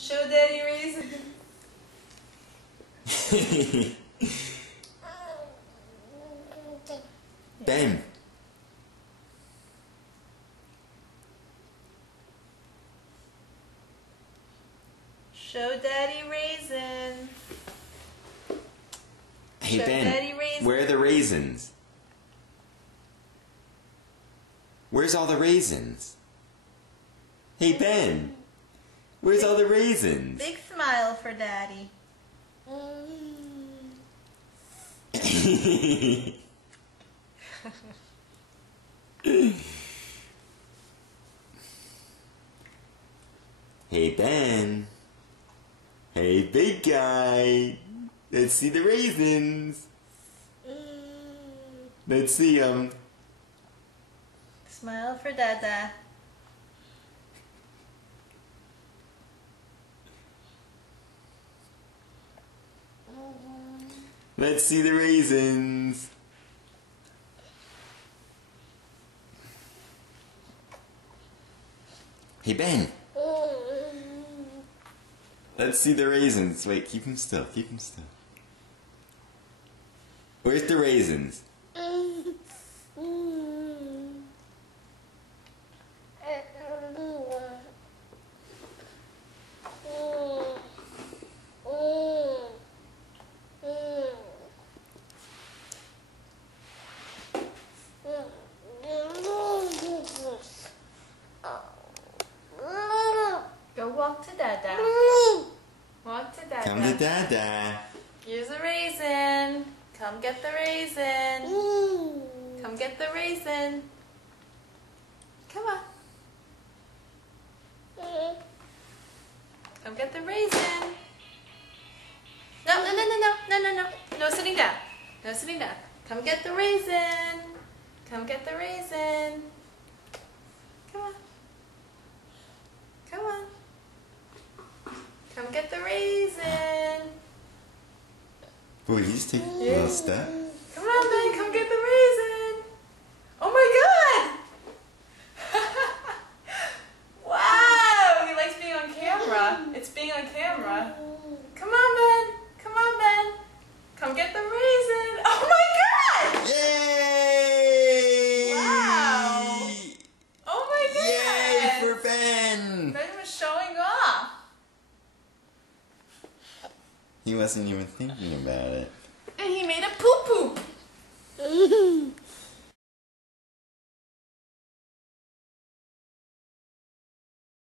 Show Daddy raisins. Ben. Show Daddy raisins. Hey Show Ben, Daddy raisins. where are the raisins? Where's all the raisins? Hey Ben, where's all the raisins? Big smile for Daddy. Hey Ben. Hey big guy. Let's see the raisins. Let's see them. Smile for Dada. Let's see the raisins. Hey Ben. Let's see the raisins. Wait, keep them still. Keep them still. Where's the raisins? Go walk to Dada. Walk to Dada. Come to Dada. Here's a raisin. Come get the raisin. Come get the raisin. Come on. Come get the raisin. No, no, no, no, no, no, no, no. No sitting down. No sitting down. Come get the raisin. Come get the raisin. Come on. Come on. Come get the raisin. Boy, he's taking a little step. Come on, Ben. Come get the raisin. Oh my God. Wow. He likes being on camera. It's being on camera. Come on, Ben. Come on, Ben. Come get the raisin. Oh my God. Yay! Wow. Oh my God. Yay for Ben! Ben was showing off. He wasn't even thinking about it.